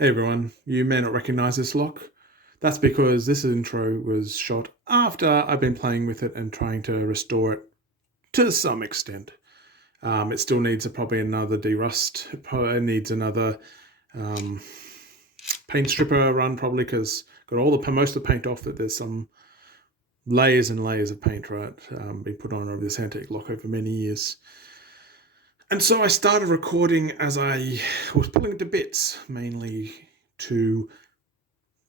Hey everyone, you may not recognize this lock. That's because this intro was shot after I've been playing with it and trying to restore it to some extent. It still needs probably another derust. It probably needs another paint stripper run probably because got all the most of the paint off. That there's some layers and layers of paint been put on over this antique lock over many years. And so I started recording as I was pulling it to bits, mainly to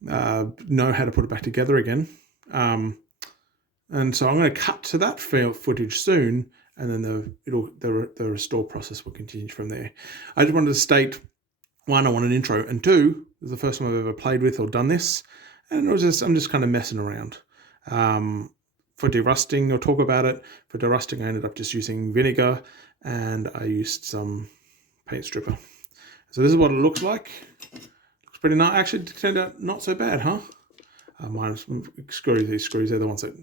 know how to put it back together again. And so I'm going to cut to that footage soon, and then the restore process will continue from there. I just wanted to state, one, I want an intro, and two, this is the first time I've ever played with or done this, and I'm just kind of messing around. For derusting, I'll talk about it. For derusting, I ended up just using vinegar, and I used some paint stripper. So this is what it looks like. Looks pretty nice. Actually, it turned out not so bad, huh? Minus these screws, they're the ones that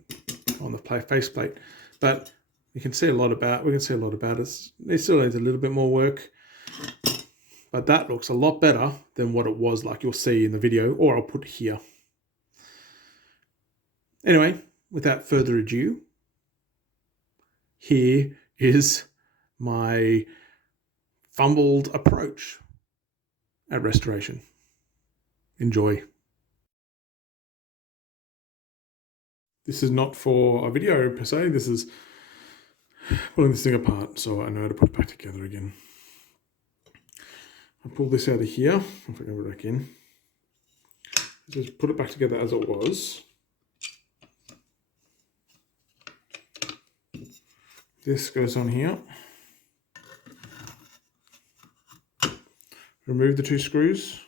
on the faceplate. But we can see a lot about it. It still needs a little bit more work. But that looks a lot better than what it was like you'll see in the video, or I'll put here. Anyway, without further ado, here is my fumbled approach at restoration. Enjoy. This is not for a video per se, this is pulling this thing apart so I know how to put it back together again. I pull this out of here, if I can put it back in. Just put it back together as it was. This goes on here. Remove the two screws.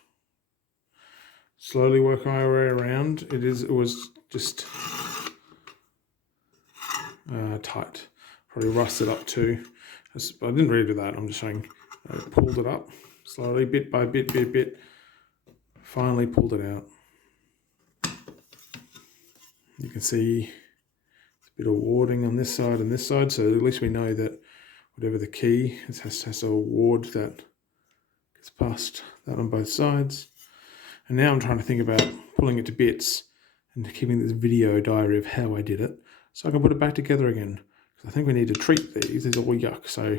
Slowly work my way around. It was just tight. Probably rusted up too. I didn't really do that. I'm just showing. I pulled it up slowly, bit by bit. Finally pulled it out. You can see a bit of warding on this side and this side, so at least we know that whatever the key has a ward that gets past that on both sides. And now I'm trying to think about pulling it to bits and keeping this video diary of how I did it so I can put it back together again. I think we need to treat these. These are all yuck, so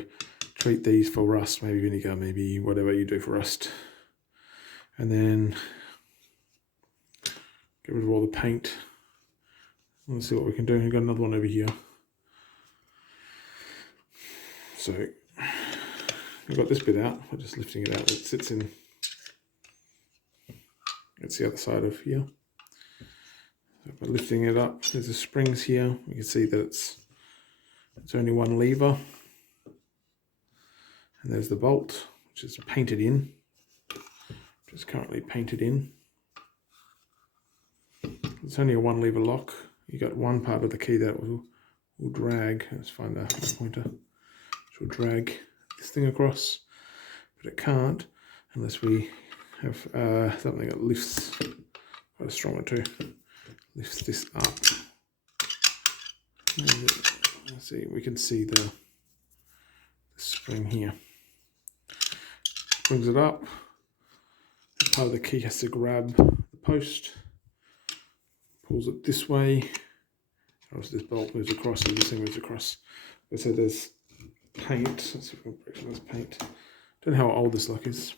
treat these for rust, maybe vinegar, maybe whatever you do for rust. And then get rid of all the paint. Let's see what we can do. We've got another one over here. So I've got this bit out. We're just lifting it out. It sits in. It's the other side of here. So by lifting it up, there's the springs here. You can see that it's only one lever. And there's the bolt, which is painted in. Which is currently painted in. It's only a one lever lock. You got one part of the key that will drag. Let's find the pointer. Which will drag this thing across. But it can't unless we have something that lifts quite a stronger too. Lifts this up. Let's see, we can see the spring here. Brings it up. Part of the key has to grab the post. Pulls it this way. Obviously this bolt moves across and this thing moves across. So there's paint. Let's see if we can break some of this paint. Don't know how old this lock is.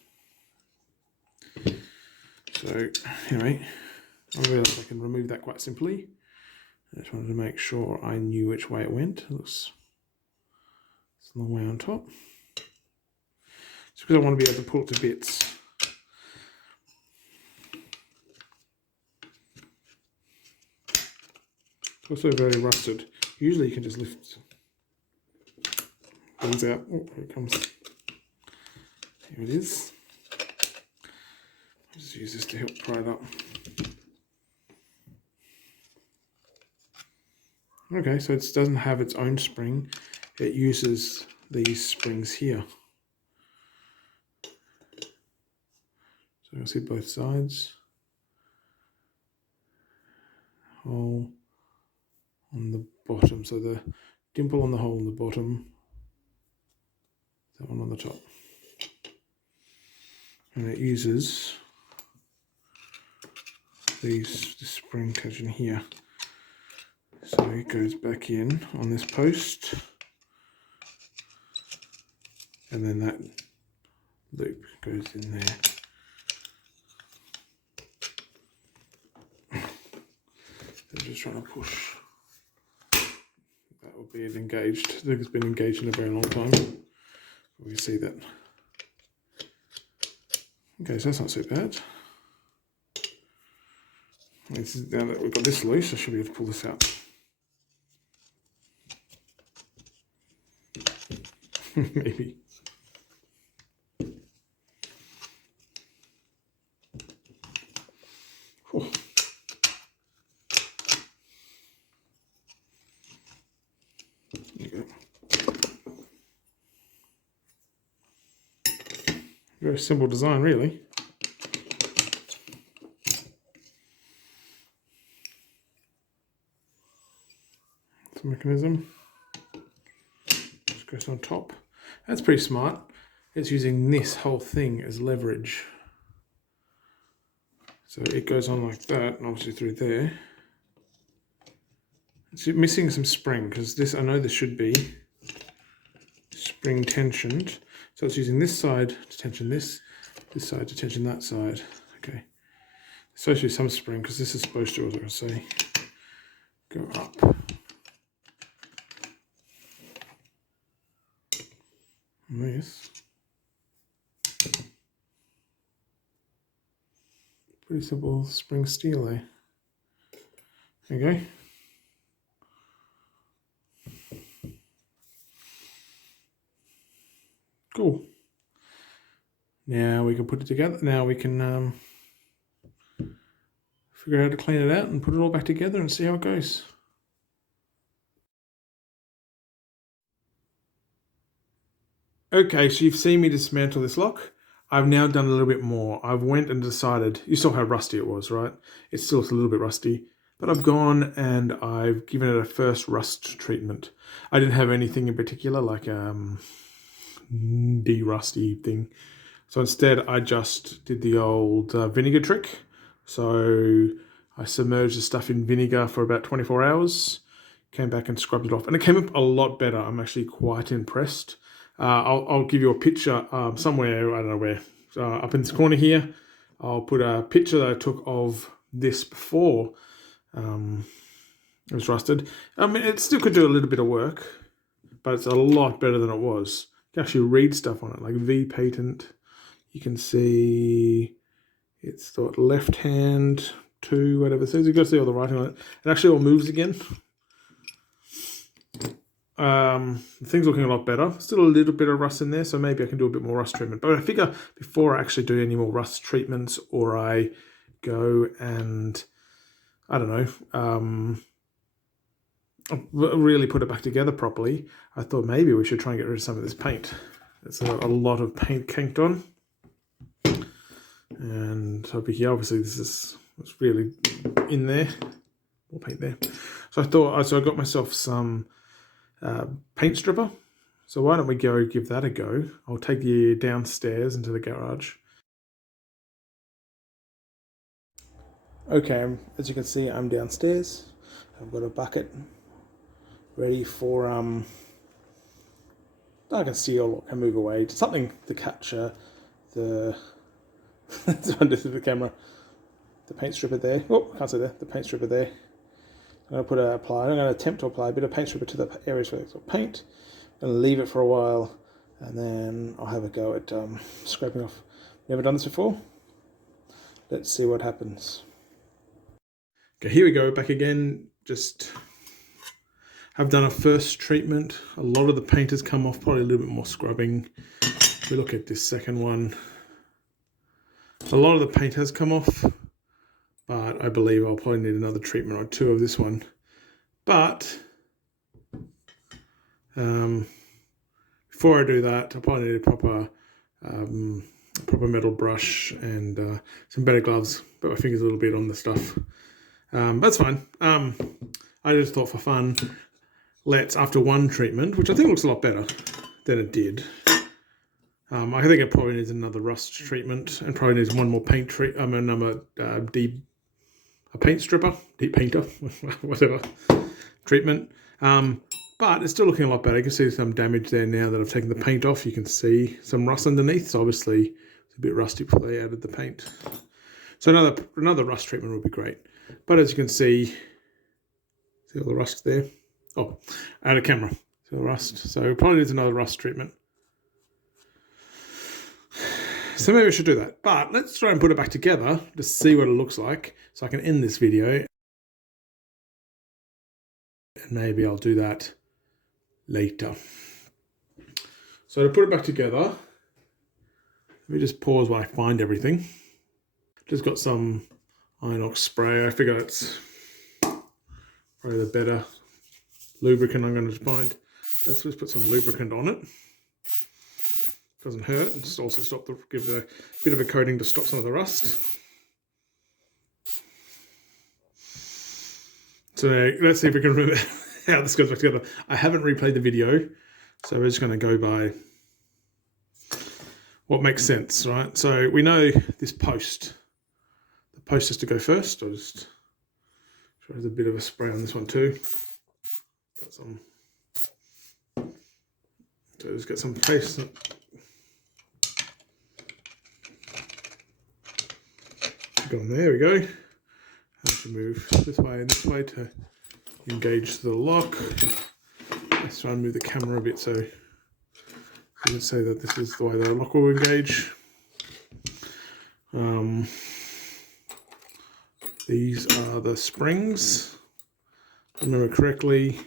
So anyway, I realised I can remove that quite simply. I just wanted to make sure I knew which way it went. It looks it's the way on top. It's because I want to be able to pull it to bits. It's also very rusted. Usually you can just lift things out. Oh, here it comes. Here it is. I'll just use this to help pry it up. Okay, so it doesn't have its own spring. It uses these springs here. So you'll see both sides. Hole on the bottom. So the dimple on the hole on the bottom. That one on the top. And it uses this spring tension here. So it goes back in on this post, and then that loop goes in there. I'm just trying to push. That will be engaged. I think it's been engaged in a very long time. We see that. Okay, so that's not so bad. Now that we've got this loose, I should be able to pull this out. Maybe. Oh. There you go. Very simple design, really. It's a mechanism. Just goes on top. That's pretty smart. It's using this whole thing as leverage. So it goes on like that, and obviously through there. It's missing some spring, because this, I know this should be spring tensioned. So it's using this side to tension this side to tension that side. Okay. It's supposed to be some spring, because this is supposed to, as I say, go up. And this. Pretty simple spring steel there. There you go. Cool. Now we can put it together. Now we can figure out how to clean it out and put it all back together and see how it goes. Okay, so you've seen me dismantle this lock. I've now done a little bit more. I've went and decided, you saw how rusty it was, right? It's still a little bit rusty, but I've gone and I've given it a first rust treatment. I didn't have anything in particular, like de-rusty thing. So instead, I just did the old vinegar trick. So I submerged the stuff in vinegar for about 24 hours, came back and scrubbed it off, and it came up a lot better. I'm actually quite impressed. I'll give you a picture somewhere, I don't know where, up in this corner here. I'll put a picture that I took of this before it was rusted. I mean, it still could do a little bit of work, but it's a lot better than it was. You can actually read stuff on it, like V patent. You can see it's got left hand, 2, whatever it says. You've got to see all the writing on it. It actually all moves again. The thing's looking a lot better. Still a little bit of rust in there, so maybe I can do a bit more rust treatment. But I figure before I actually do any more rust treatments, or I go and, I don't know, really put it back together properly, I thought maybe we should try and get rid of some of this paint. It's a lot of paint caked on. And over here, obviously, this is what's really in there. More paint there. So I thought, so I got myself some paint stripper. So why don't we go give that a go? I'll take you downstairs into the garage. Okay, as you can see, I'm downstairs. I've got a bucket ready for I can see or can move away. Something to capture the under the camera. The paint stripper there. Oh, I can't see there. The paint stripper there. I'm going to I'm going to attempt to apply a bit of paint stripper to the areas where it's got paint. I'm going to leave it for a while, and then I'll have a go at scraping off. Never done this before. Let's see what happens. Okay, here we go, back again. Just have done a first treatment. A lot of the paint has come off, probably a little bit more scrubbing. If we look at this second one, a lot of the paint has come off, but I believe I'll probably need another treatment or 2 of this one. But before I do that, I'll probably need a proper metal brush and some better gloves. Put my fingers a little bit on the stuff. That's fine. I just thought for fun, let's, after one treatment, which I think looks a lot better than it did. I think it probably needs another rust treatment and probably needs one more paint treat. Another a paint stripper, deep painter, whatever treatment. But it's still looking a lot better. You can see some damage there now that I've taken the paint off. You can see some rust underneath. So obviously it's a bit rusty before they added the paint. So another rust treatment would be great. But as you can see all the rust there? Oh, out of camera. See the rust. So probably needs another rust treatment. So maybe I should do that. But let's try and put it back together to see what it looks like. So I can end this video. And maybe I'll do that later. So to put it back together, let me just pause while I find everything. Just got some Inox spray. I figure it's probably the better lubricant I'm going to find. Let's just put some lubricant on it. Doesn't hurt. It's also gives a bit of a coating to stop some of the rust. So let's see if we can remember how this goes back together. I haven't replayed the video, so we're just going to go by what makes sense, right? So we know this post. The post has to go first. I'll just try a bit of a spray on this one too. Got some. So just get some paste. There we go. Have to move this way and this way to engage the lock. Let's try and move the camera a bit so you can say that this is the way the lock will engage. These are the springs. If I remember correctly,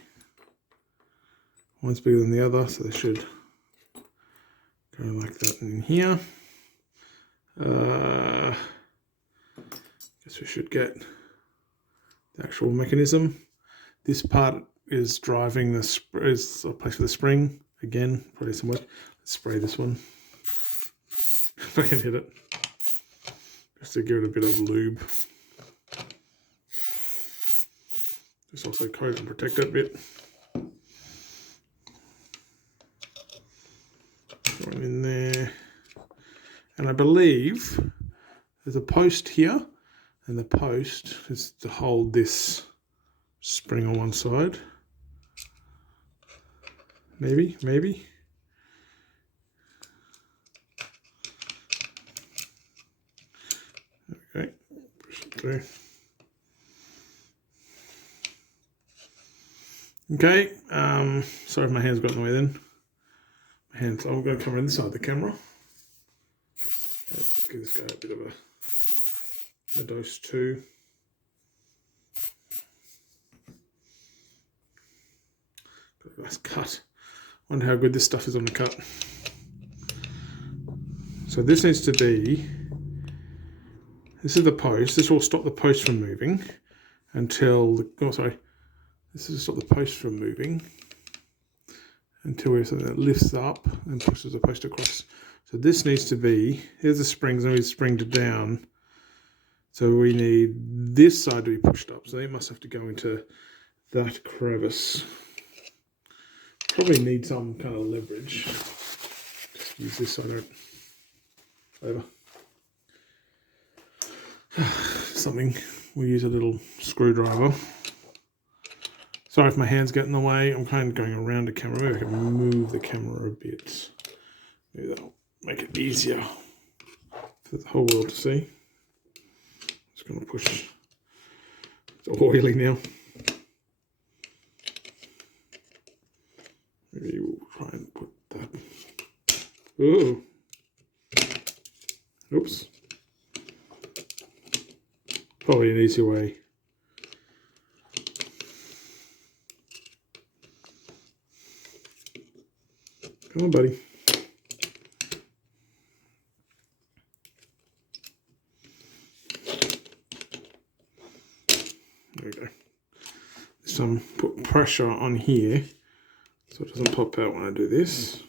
one's bigger than the other, so they should go like that in here. Guess we should get the actual mechanism. This part is driving the is a place for the spring. Again, probably some wet. Let's spray this one. If I can hit it. Just to give it a bit of lube. Just also coat and protect it a bit. One in there. And I believe there's a post here. And the post is to hold this spring on one side. Maybe. Okay, push it through. Okay, sorry if my hands got in the way then. I'm going to come around this side of the camera. Let's give this guy a bit of a dose too. Got a nice cut. Wonder how good this stuff is on the cut. So this needs to be, this is the post. This will stop the post from moving until this is to stop the post from moving until we have something that lifts up and pushes the post across. So this needs to be, here's the springs, and we springed it down. So we need this side to be pushed up. So they must have to go into that crevice. Probably need some kind of leverage. Just use this side over. Something. We'll use a little screwdriver. Sorry if my hands get in the way. I'm kind of going around the camera. Maybe I can move the camera a bit. Maybe that'll make it easier for the whole world to see. Just going to push. It's oily now. Maybe we'll try and put that. Oh. Oops. Probably an easier way. Come on, buddy. There we go. Some put pressure on here so it doesn't pop out when I do this.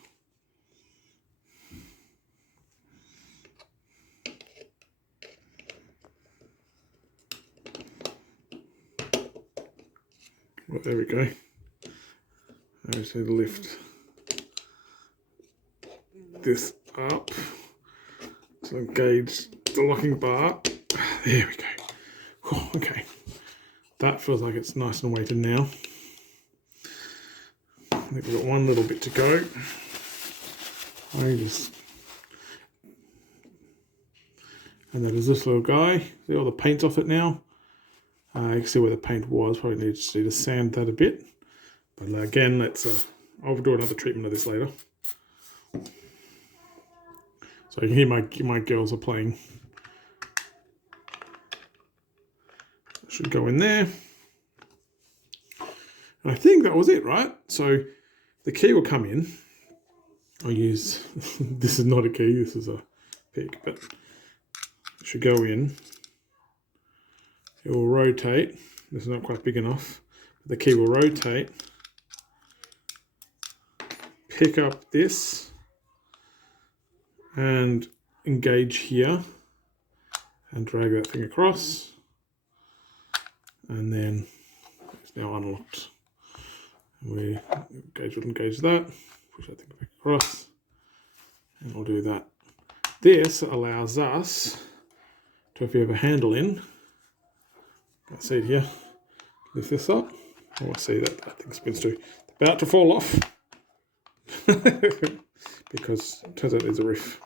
Well, there we go. I just need to lift this up to engage the locking bar. There we go. Oh, okay, that feels like it's nice and weighted now. I think we've got one little bit to go. And that is this little guy. See all the paint's off it now. You can see where the paint was. Probably need to sand that a bit. But again, I'll do another treatment of this later. So you can hear my girls are playing. That should go in there. And I think that was it, right? So the key will come in. I'll use, this is not a key, this is a pick, but it should go in. It will rotate. This is not quite big enough. The key will rotate. Pick up this and engage here and drag that thing across. And then it's now unlocked. We engage that, push that thing back across, and we'll do that. This allows us to, if you have a handle in, I see it here, lift this up. Oh, I see that thing spins too. It's about to fall off because it turns out there's a riff.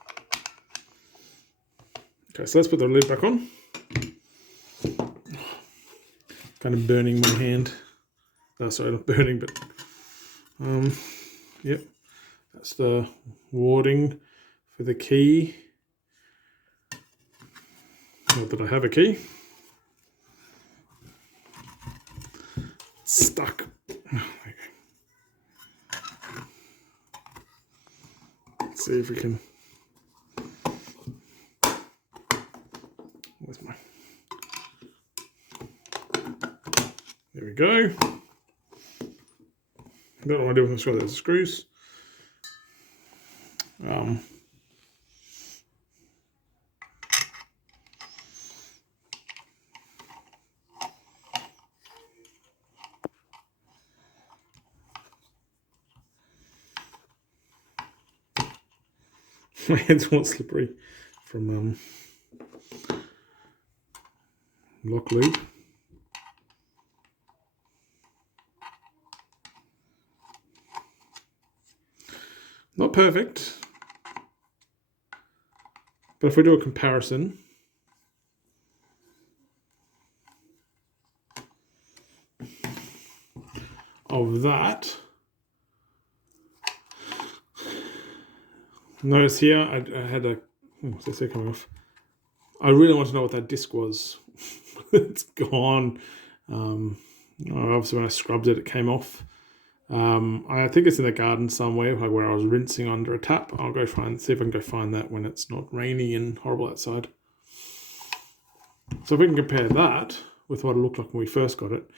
Okay, so let's put the lid back on. Kind of burning my hand. Oh, sorry, not burning, but yep. That's the warding for the key. Not that I have a key. It's stuck. Let's see if we can. Where's my? There we go. I don't know what I do with my screw. There's the screws. My hand's all slippery from lock lube. Not perfect, but if we do a comparison, of that, notice here I had a, what's this coming off? I really want to know what that disc was. It's gone. Obviously when I scrubbed it, it came off. I think it's in the garden somewhere, like where I was rinsing under a tap. I'll go see if I can go find that when it's not rainy and horrible outside. So if we can compare that with what it looked like when we first got it.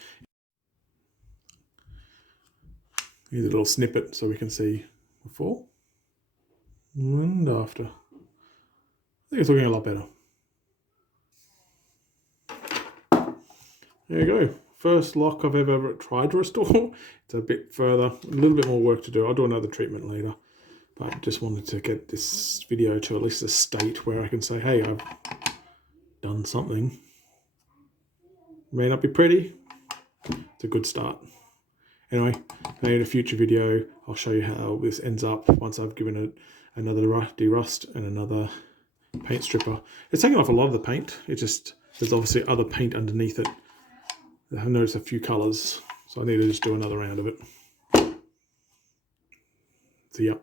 Here's a little snippet so we can see before and after. I think it's looking a lot better. There you go. First lock I've ever tried to restore. It's a bit further, a little bit more work to do. I'll do another treatment later, but I just wanted to get this video to at least a state where I can say, hey, I've done something. May not be pretty. It's a good start. Anyway, maybe in a future video, I'll show you how this ends up once I've given it another de-rust and another paint stripper. It's taken off a lot of the paint. It just, there's obviously other paint underneath it. I've noticed a few colours, so I need to just do another round of it. So, yeah.